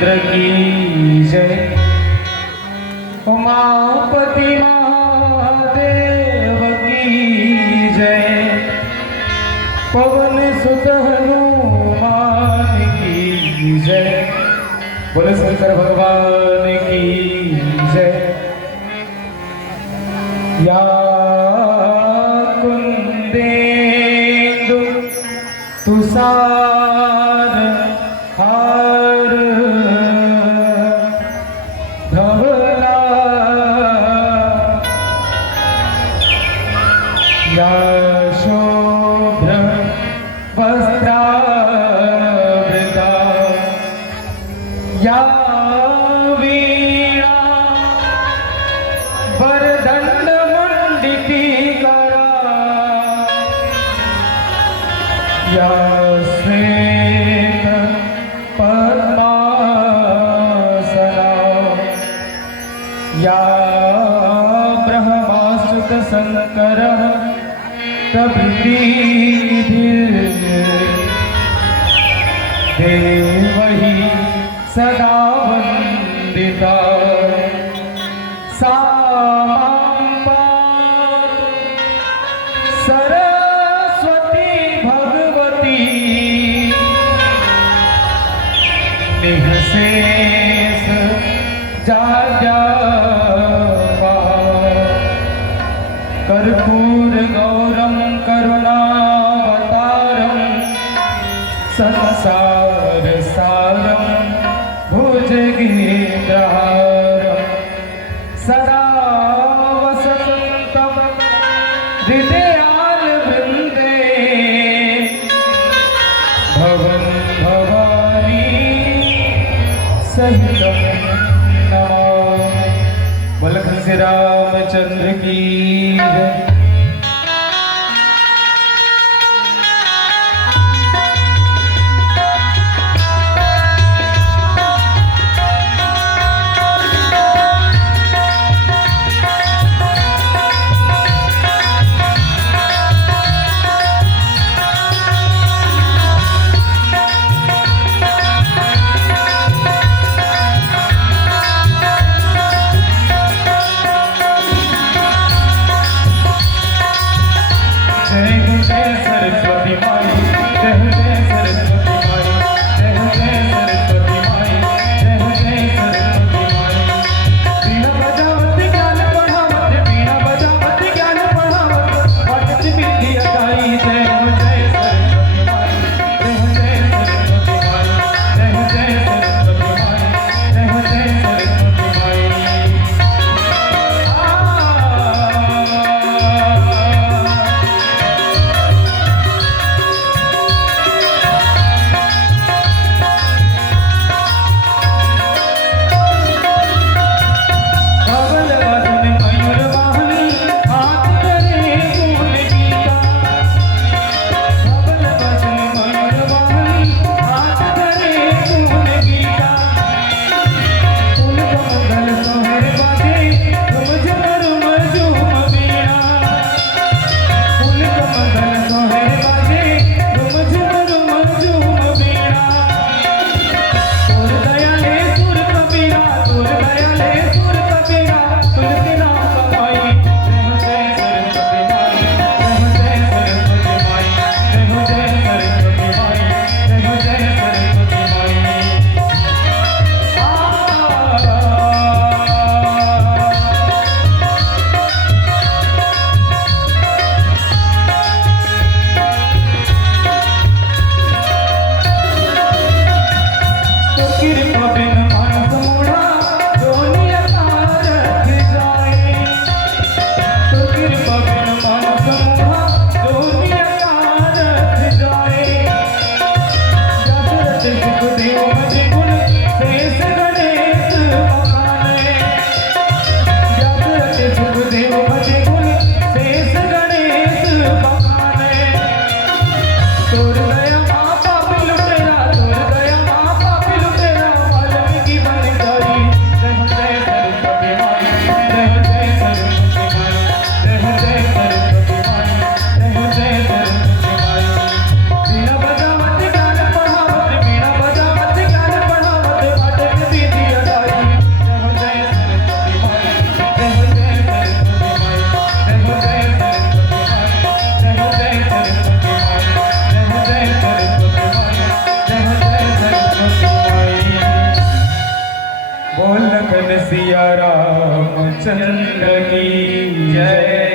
रामचंद्र की जय। उमापति महादेव की जय। पवन सुत हनुमान की जय। बोले शंकर भगवान की जय। या कुंदेन्दु तुषार हार धवला या शोभ्र वस्त्रावृता या वीणा वरदंड मंडितीकरा या श्वेत पद्मासना या ब्रह्माच्युत शंकरः देवहि सदा वंदिता सा मां पातु सरस्वती भगवती निःशेष कर्पूर गौरम करुणावतारम संसार सारम भुजगेन्द्रहारम सदा वसन्तं हृदयारविन्दे भवं भवानी सहितं नमामि। बोलो श्री रामचंद्र की जय। सरस्वती माई जय जय सरस्वती माई जय जय सरस्वती माई जय जय सरस्वती माई। बीना बजावत ज्ञान बढ़ावत बीना बजावत ज्ञान बढ़ावत वाटत विद्या गाई जय जय सरस्वती माई जय जय सरस्वती माई जय जय सरस्वती माई जय जय सरस्वती माई। सिया रामचंद्र की जय।